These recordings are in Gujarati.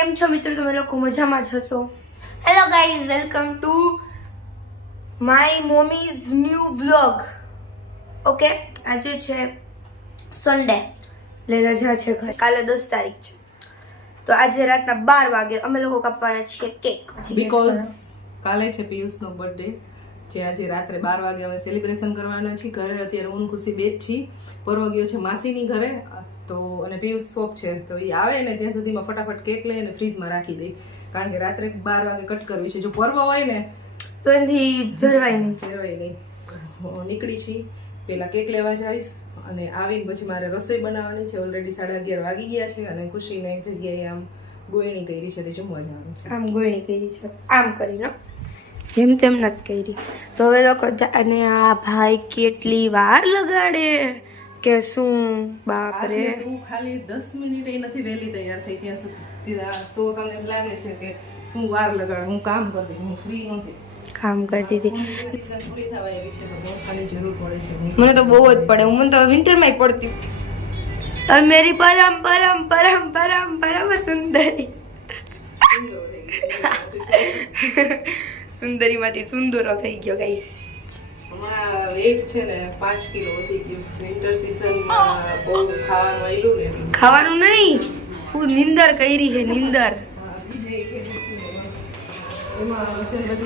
કેમ છો મિત્રો? તમે લોકો મજામાં જ હશો? Hello guys welcome to my mommy's new vlog okay આજે છે સન્ડે એટલે રજા છે ઘરે. કાલે દસ તારીખ છે. તો આજે રાતના બાર વાગે અમે લોકો કાપવાના છીએ કેક બીકોઝ કાલે છે પિયુષનો બર્થડે જે આજે રાત્રે બાર વાગે અમે સેલિબ્રેશન કરવાના છીએ. ઘરે અત્યારે ઊન ખુશી બે જ છીએ પરવો ગયો છે માસીની ઘરે. તો અને પિયુષ શોપ છે. તો એ આવે ને ત્યાં સુધીમાં ફટાફટ કેક લઈ અને ફ્રીજમાં રાખી દઈ કારણ કે રાત્રે બાર વાગે કટ કરવી છે. જો પર્વ હોય ને તો એનાથી જરવાય નહીં. જરવાય નહીં. નીકળી છી. પેલા કેક લેવા જઈશ અને આવીને પછી મારે રસોઈ બનાવવાની છે. ઓલરેડી સાડા અગિયાર વાગી ગયા છે અને ખુશીને એક જગ્યાએ આમ ગોયણી કરી છે. તે જમવા જવાનું છે. આમ ગોયણી કરી છે. આમ કરીને. જેમ તેમ નથી કરી. તો હવે લોકો અને આ ભાઈ કેટલી વાર લગાડે કે શું બાપ રે આજે ખાલી દસ મિનિટ એ નથી વહેલી તૈયાર થઈ ત્યાં સુધી તો તમને લાગે છે કે શું વાર લગાડે હું કામ કરતી હું ફ્રી નથી કામ કરતી હતી. હું મને તો બહુ જ પડે હું મને તો વિન્ટરમાં પડતી. મેરી પરમ પરમ પરમ પરમ પરમ સુંદરી. સુંદરીમાંથી સુંદરો થઈ ગયો ગાઈસ ખાવાનું નહીં. હું નિંદર કરી છે નિંદર.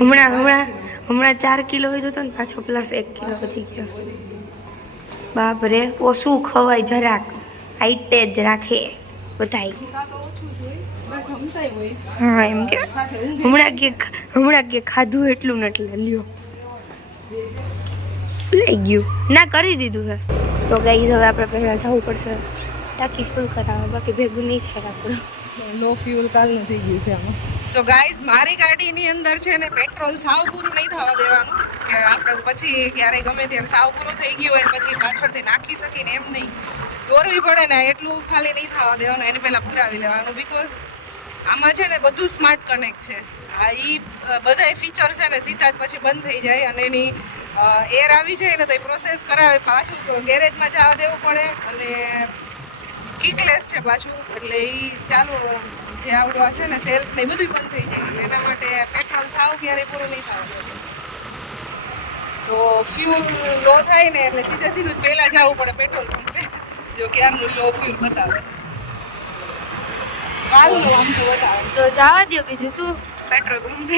હમણાં હમણાં હમણાં ચાર કિલો વધ્યો હતો ને પાછો પ્લસ એક કિલો વધી ગયો. બાપ રે ઓછું ખવાય જરાક. આઈટે જ રાખે બધાય. હા એમ કે? હમણાં કે હમણાં કે ખાધું એટલું ને એટલે લ્યો. લઈ ગયું. ના કરી દીધું છે તો ગાઈઝ હવે આપણે પહેલાં જવું પડશે. ટાંકી ફૂલ બાકી ભેગું નહીં થાય આપણું. નો ફ્યુલ કાલનું થઈ ગયું છે આમાં. સો ગાઈઝ મારી ગાડીની અંદર છે ને પેટ્રોલ સાવ પૂરું નહીં થવા દેવાનું કે આપણે પછી ક્યારેય ગમે ત્યારે સાવ પૂરું થઈ ગયું હોય પછી પાછળથી નાખી શકીને એમ નહીં. દોરવી પડે ને એટલું ખાલી નહીં થવા દેવાનું, એને પહેલાં પુરાવી લેવાનું બિકોઝ આમાં છે ને બધું સ્માર્ટ કનેક્ટ છે. આ એ બધાય ફીચર છે ને સીધા જ પછી બંધ થઈ જાય અને એની એર આવી જાય ને તો એ પ્રોસેસ કરાવે પાછું, તો ગેરેજમાં જવા દેવું પડે અને કિકલેસ છે પાછું, એટલે એ ચાલુ જે આવડવા છે ને સેલ્ફ ને એ બધું બંધ થઈ જાય. એના માટે પેટ્રોલ સાવ ક્યારેય પૂરું નહીં થવા તો ફ્યુલ લો થાય ને એટલે સીધે સીધું પહેલાં જવું પડે પેટ્રોલ પંપે જો ક્યારનું લો ફ્યુલ બતાવે. કાલનું આમ તો બતાવે. તો જવા દો બીજું શું? પેટ્રોલ પંપ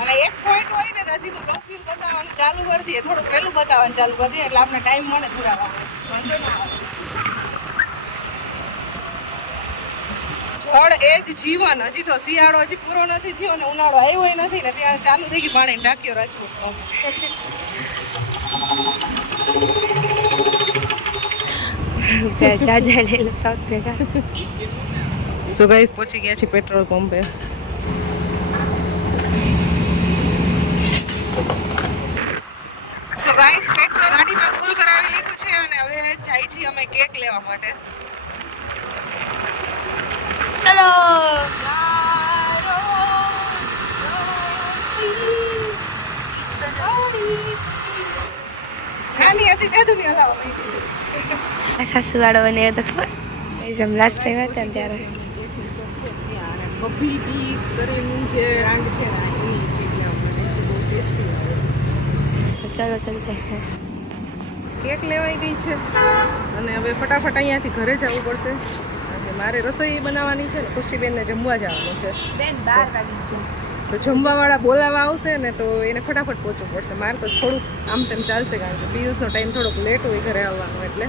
અને એક પોઈન્ટ હોય ને ત્યાં સીધું લો ફ્યુલ બતાવવાનું ચાલુ કરી દઈએ. થોડુંક વહેલું બતાવવાનું ચાલુ કરી દઈએ. એટલે આપણે ટાઈમ મળે પુરાવાનો વાંધો ના આવે. જળ એ જ જીવન. હજી તો શિયાળો હજી પૂરો નથી થયો ને ઉનાળો આવ્યો નથી ને. ત્યાં ચાલુ થઈ ગઈ પાણી ટાંક્યો રાજકોટ. જાજા લઈ લેતા ભેગા સો ગાઈસ પહોંચી ગયા છે પેટ્રોલ પંપે સો ગાઈસ પેટ્રોલ ગાડીમાં ફૂલ કરાવી લીધું છે અને હવે જાય છીએ અમે કેક લેવા માટે. હેલો નાની હતી તે દુનિયા લાવો. આ અને એ તો ખબર? જેમ લાસ્ટ ટાઈમ હતા ને ત્યારે. કપિલ પી કરીને જે રાંડ છે ચાલો. ચાલતે કેક લેવાઈ ગઈ છે. અને હવે ફટાફટ અહીંયાથી ઘરે જવું પડશે. કે મારે રસોઈ બનાવવાની છે ને ખુશીબેનને જમવા જવાનું છે. બેન બાર વાગી ગયા. તો જમવાવાળા બોલાવવા આવશે ને તો એને ફટાફટ પહોંચવું પડશે. મારે તો થોડુંક આમ તેમ ચાલશે કારણ કે પિયુષનો ટાઈમ થોડોક લેટ હોય ઘરે આવવાનો એટલે.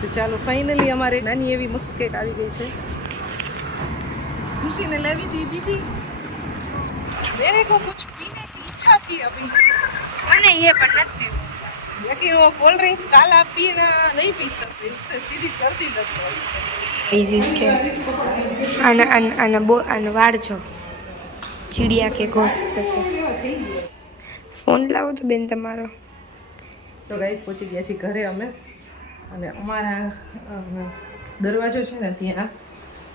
તો ચાલો ફાઇનલી અમારે એક નાની એવી મસ્ત કેક આવી ગઈ છે ખુશીને લેવી હતી બીજી મેરે કો કુછ પીને की ઈચ્છા थी अभी મને એ પણ નથી लेकिन वो कोल्ड ड्रिंक्स काला पीना नहीं पी सकते उससे सीधी सर्दी लगती है ઇઝી છે આના આના આના બો આનો વાળ જો ચીડિયા કે ઘોસ ફોન લાવો તો બેન તમારો તો ગાઈસ પહોંચી ગયા છીએ ઘરે અમે અને અમારા દરવાજો છે ને ત્યાં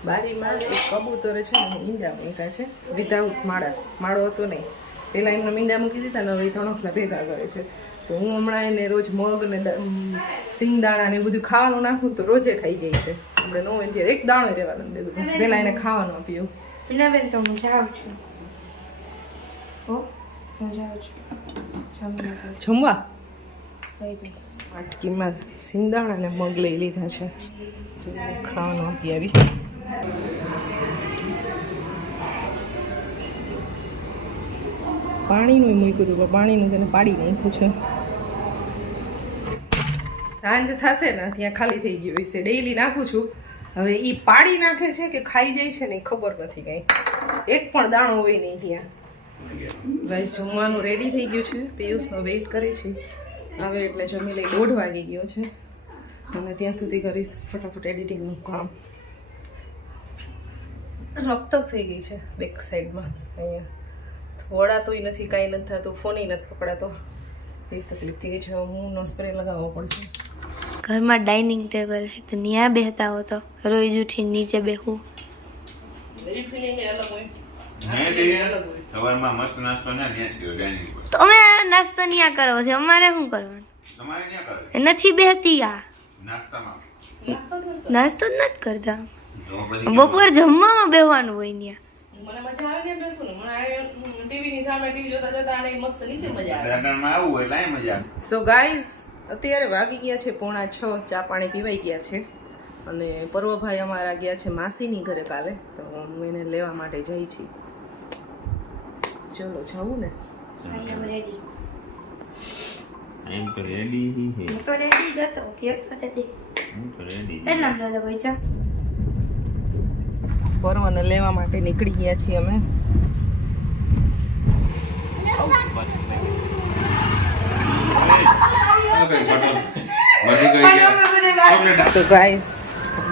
બારીમાં કબૂતરે છે ને ઈંડા મૂક્યા છે વિધાઉટ માળા. માળો હતો નહીં. પહેલાં એમને મીંડા મૂકી દીધા ને હવે એ તણખલા ભેગા કરે છે. તો હું હમણાં એને રોજ મગ ને સિંગ દાણા સિંગદાણા ને બધું ખાવાનું નાખું તો રોજે ખાઈ જાય છે. આપણે નો હોય ત્યારે એક દાણો રહેવાનું બધું. પહેલાં એને ખાવાનું આપ્યું. ના બેન તો હું જાઉં છું. હો? હું જાઉં છું. જમવા. વાટકીમાં સિંગદાણા અને મગ લઈ લીધા છે. ખાવાનું આપી આવી. પાણીનું મૂક્યું હતું, પણ પાણીનું તેને પાડી નાખ્યું છે. સાંજ થશે ને, ત્યાં ખાલી થઈ ગયું હશે. ડેઈલી નાખું છું. હવે એ પાડી નાખે છે કે ખાઈ જાય છે ને ખબર નથી કઈ. એક પણ દાણો હોય નહીં ત્યાં. ભાઈ, જમવાનું રેડી થઈ ગયું છે. પિયુષનો વેઇટ કરે છે. આવે એટલે જમી લઈ દોઢ વાગી ગયો છે. અને ત્યાં સુધી કરીશ ફટાફટ એડિટિંગનું કામ. રક્ત થઈ ગઈ છે બેક સાઈડમાં અહીંયા. થોડા થોડાતોય નથી કાંઈ નથી થતું ફોન નથી પકડાતો. એ તકલીફ થઈ ગઈ છે. હું નો સ્પ્રે લગાવવો પડશે. ઘરમાં ડાઇનિંગ ટેબલ છે તો ત્યાં બેહતા હો તો. રોજ ઉઠી નીચે બેહું. મેં સવારમાં મસ્ત નાસ્તો ના ન્યા જ કર્યો ડાઇનિંગ પર તો અમે નાસ્તો ન્યા કરવો છે અમારે શું કરવાનું? તમારે નથી બેહતી આ. નાસ્તામાં? નાસ્તો જ નથી કરતા. બપોર જમવામાં બેહવાનું હોય ત્યાં મને મજા આવે ને બેસું ને. મને ટીવીની સામે ટીવી જોતા જોતા આને મસ્ત નીચે મજા આવે. ગાર્ડનમાં આવવું એટલે મજા આવે. સો ગાઈઝ અત્યારે વાગી ગયા છે પોણા છ ચા પાણી પીવાઈ ગયા છે. અને પર્વભાઈ અમારા ગયા છે માસીની ઘરે કાલે. તો હું એને લેવા માટે જઈ છી. ચલો જવું ને? રેડી એમ તો રેડી હે હું. તો રેડી જ હતો કે તો રેડી હું તો રેડી એટલા બધા ભાઈ ચા પરવાને લેવા માટે નીકળી ગયા છીએ અમે. સો ગાઈઝ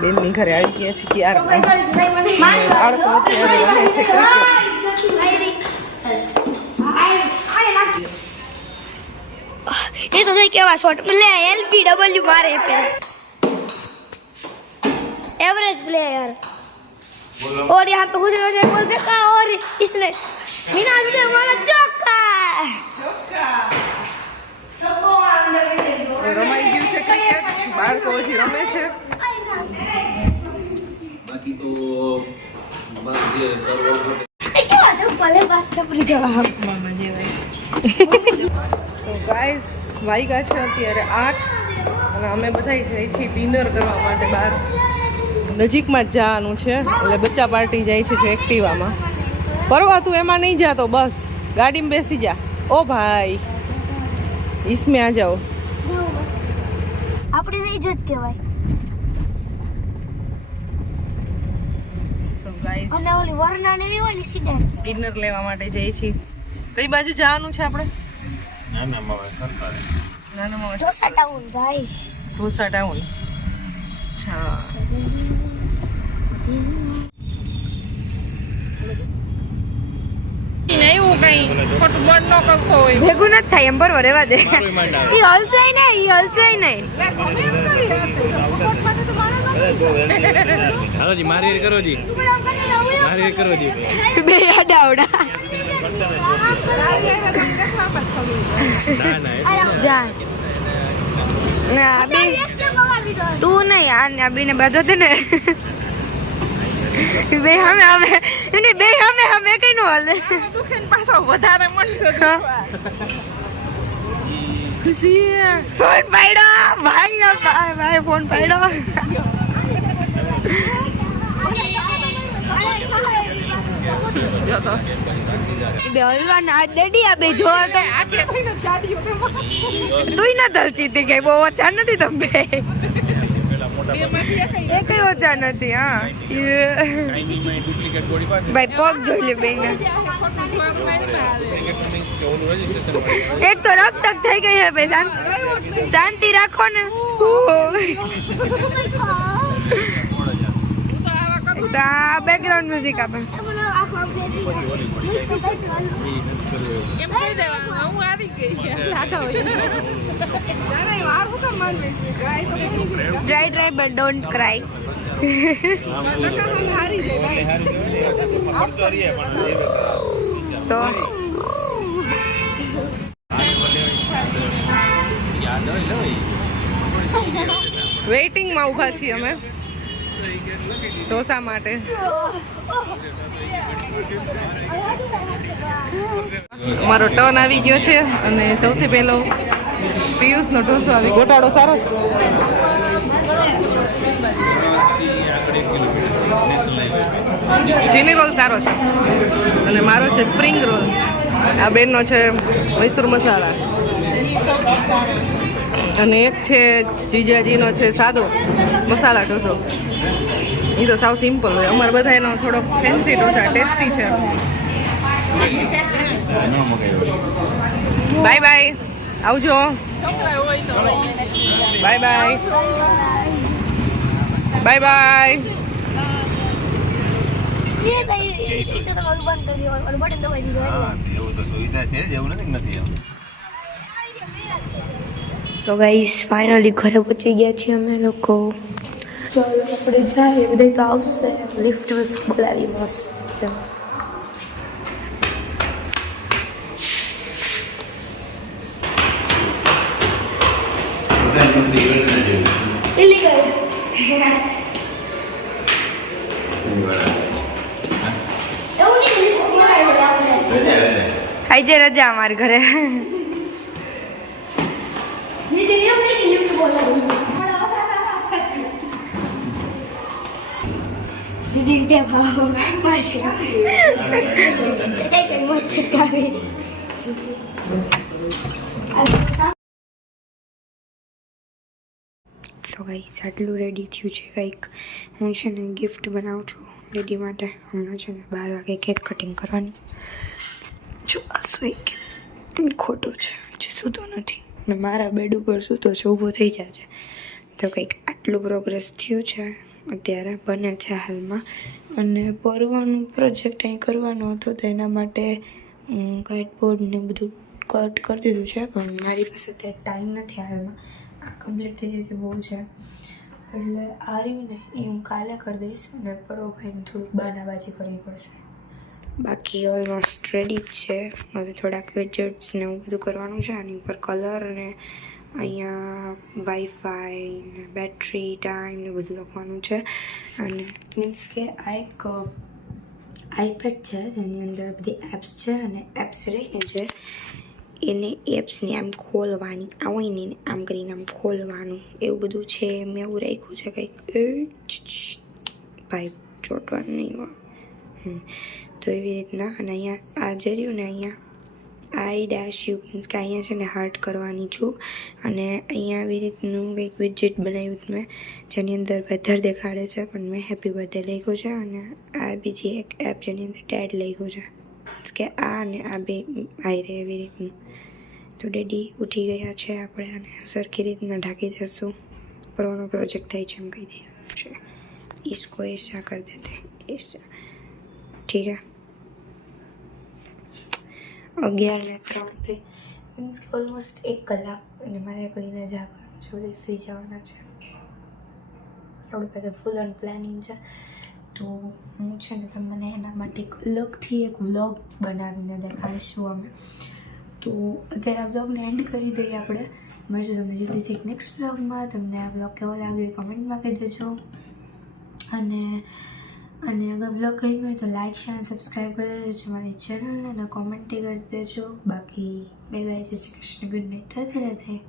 બેનની ઘરે આવી ગયા છે ક્યાર બાળકો અત્યારે રમે છે ક્રિકેટ ये तो देख केवा शॉट ले एलबी डब्ल्यू मारे पे एवरेज प्लेयर और यहाँ पे हुसैन ने गोल फेंका और इसने मीना ने मारा चौका રમાઈ ગયું છે ક્રિકેટ બાળકો હજી રમે છે બાકી તો બસ જે કરવાનું એ કેવા છે ભલે પાસ ચપરી જવા સો ગાઈસ વાઈગા છે અત્યારે આઠ. અને અમે બધા જઈએ છીએ ડિનર કરવા માટે બહાર. નજીકમાં જ જવાનું છે. એટલે બચ્ચા પાર્ટી જાય છે જો એક્ટિવામાં. પરવા તું એમાં નહીં જાતો બસ. ગાડીમાં બેસી જા. ઓ ભાઈ. ઈસમે આ જાઓ. આપણે નહીં જ કહેવાય. સો ગાઈસ અને ઓલી વરના ને હોય ને સીધા ડિનર લેવા માટે જઈએ છીએ. કઈ બાજુ જવાનું છે આપણે ના ના જોસા ટાઉન ભાઈ ઢોસા ટાઉન અચ્છા એવું કઈ ખોટું બંધ ન હોય ભેગું નથી થાય એમ બરોબર રેવા દે ઈ હલશે નહીં ઈ હલશે નહીં હાલો જી મારી કરો જી મારી કરો જી બે આડાવડા ના ના ના તું નહીં આ ને આ બેને બાંધો દે ને બે હમે હમે એને બે હમે હમે કઈ નો હાલે દુખેન પાછો વધારે મળશે ખુશી ફોન પાડો ભાઈ આ ભાઈ ફોન પાડ્યો બે હલવાના ડેડી આ બે જો તુંય ના ધરતી હતી કઈ બહુ ઓછા નથી તમે. એક એ કઈ ઓછા નથી હા. ભાઈ પગ જોઈ લે બેન એક તો રકતક થઈ ગઈ હે ભાઈ શાંતિ રાખો ને. તો આ બેકગ્રાઉન્ડ મ્યુઝિક આપે dry dry but don't cry તો? વેઇટિંગમાં ઊભા છીએ અમે. ઢોસા માટે. અમારો ટર્ન આવી ગયો છે અને સૌથી પહેલો પિયુષનો ઢોસો આવી ગોટાળો સારો છે? ચીની રોલ સારો છે. અને મારો છે સ્પ્રિંગ રોલ આ બેનનો છે મૈસૂર મસાલા. અને એક છે જીજાજીનો છે સાદો મસાલા ઢોસો. એ તો સાવ સિમ્પલ હોય. અમારે બધા એનો થોડોક ફેન્સી ઢોસા ટેસ્ટી છે. બાય બાય આવજો. બાય બાય બાય બાય એ ભાઈ એ તો તમારું બંધ કરી દેવાનું. બટન દબાઈ દીધું. હા એવું તો સુવિધા છે એવું નથી નથી તો ગાઈસ ફાઇનલી ઘરે પહોંચી ગયા છીએ અમે લોકો. ચાલો આપણે જાય બધા તો આવશે. લિફ્ટ વિફ્ટ બોલાવી મસ્ત. આજે રજા અમારે ઘરે. દીદી ભાવ કઈ મત તો કંઈ સાટલું રેડી થયું છે કંઈક. હું છે ને ગિફ્ટ બનાવું છું લેડી માટે. હમણાં છે ને બાર વાગે કેક કટિંગ કરવાની. જો આ સ્વીક ખોટું છે. જે સુધો નથી. ને મારા બેડ ઉપર સૂતો છે, ઊભો થઈ જાય છે. તો કંઈક આટલું પ્રોગ્રેસ થયું છે અત્યારે બને છે હાલમાં. અને પરવાનું પ્રોજેક્ટ અહીં કરવાનો હતો તો એના માટે ને બધું કટ કરી દીધું છે, પણ મારી પાસે અત્યારે ટાઈમ નથી હાલમાં. આ કમ્પ્લીટ થઈ જતી બહુ છે. એટલે આ રહ્યું ને એ હું કાલે કરી દઈશ અને પરો ભાઈને થોડુંક બાનાબાજી કરવી પડશે. બાકી ઓલમોસ્ટ રેડી જ છે. હવે થોડાક વિજેટ્સ ને એવું બધું કરવાનું છે. આની ઉપર કલર અને અહીંયા વાઈફાઈ ને બેટરી ટાઈમ ને બધું લખવાનું છે. અને મીન્સ કે આ એક આઈપેડ છે, જેની અંદર બધી એપ્સ છે અને એપ્સ રહીને છે. એને એપ્સને આમ ખોલવાની આ હોય ને એને આમ કરીને આમ ખોલવાનું. એવું બધું છે. મેં એવું રાખ્યું છે કંઈક. ભાઈ, ચોટવાનું નહીં હોય. તો એવી રીતના અને અહીંયા આ જે રહ્યું ને અહીંયા આઈ ડેશ યુ મીન્સ કે અહીંયા છે ને હાર્ટ કરવાની છું અને અહીંયા આવી રીતનું કંઈક વિજિટ બનાવ્યું હતું મેં જેની અંદર વેધર દેખાડે છે પણ મેં હેપી બર્થડે લખ્યું છે અને આ બીજી એક એપ જેની અંદર ડેડ લખ્યું છે મીન્સ કે આ અને આ બે આવી રહે એવી રીતનું તો ડેડી ઉઠી ગયા છે આપણે આને સરખી રીતના ઢાંકી દઈશું પરવાનો પ્રોજેક્ટ થાય છે એમ કહી દઈએ છે इसको ऐसा कर देते हैं ऐसा ठीक है અગિયાર ને ત્રણ થઈ મીન્સ કે ઓલમોસ્ટ એક કલાક અને મારે કોઈને જાગવાનું છે બધે સુઈ જવાના છે આપણી પાસે ફૂલ ઓન પ્લાનિંગ છે તો હું છે ને તમને એના માટે એક અલગથી એક વ્લોગ બનાવીને દેખાડીશું અમે તો અત્યારે આ બ્લોગને એન્ડ કરી દઈએ આપણે મળશે તમને જલ્દીથી એક નેક્સ્ટ બ્લોગમાં તમને આ બ્લોગ કેવો લાગ્યો એ કમેન્ટમાં કહી દેજો અને અને અગર બ્લોગ ગમ્યું હોય તો લાઇક શેર સબસ્ક્રાઈબ કરી દેજો. મારી ચેનલને અને કોમેન્ટ કરી દેજો. બાકી બે બાય જય Shri Krishna. Good night Radhe Radhe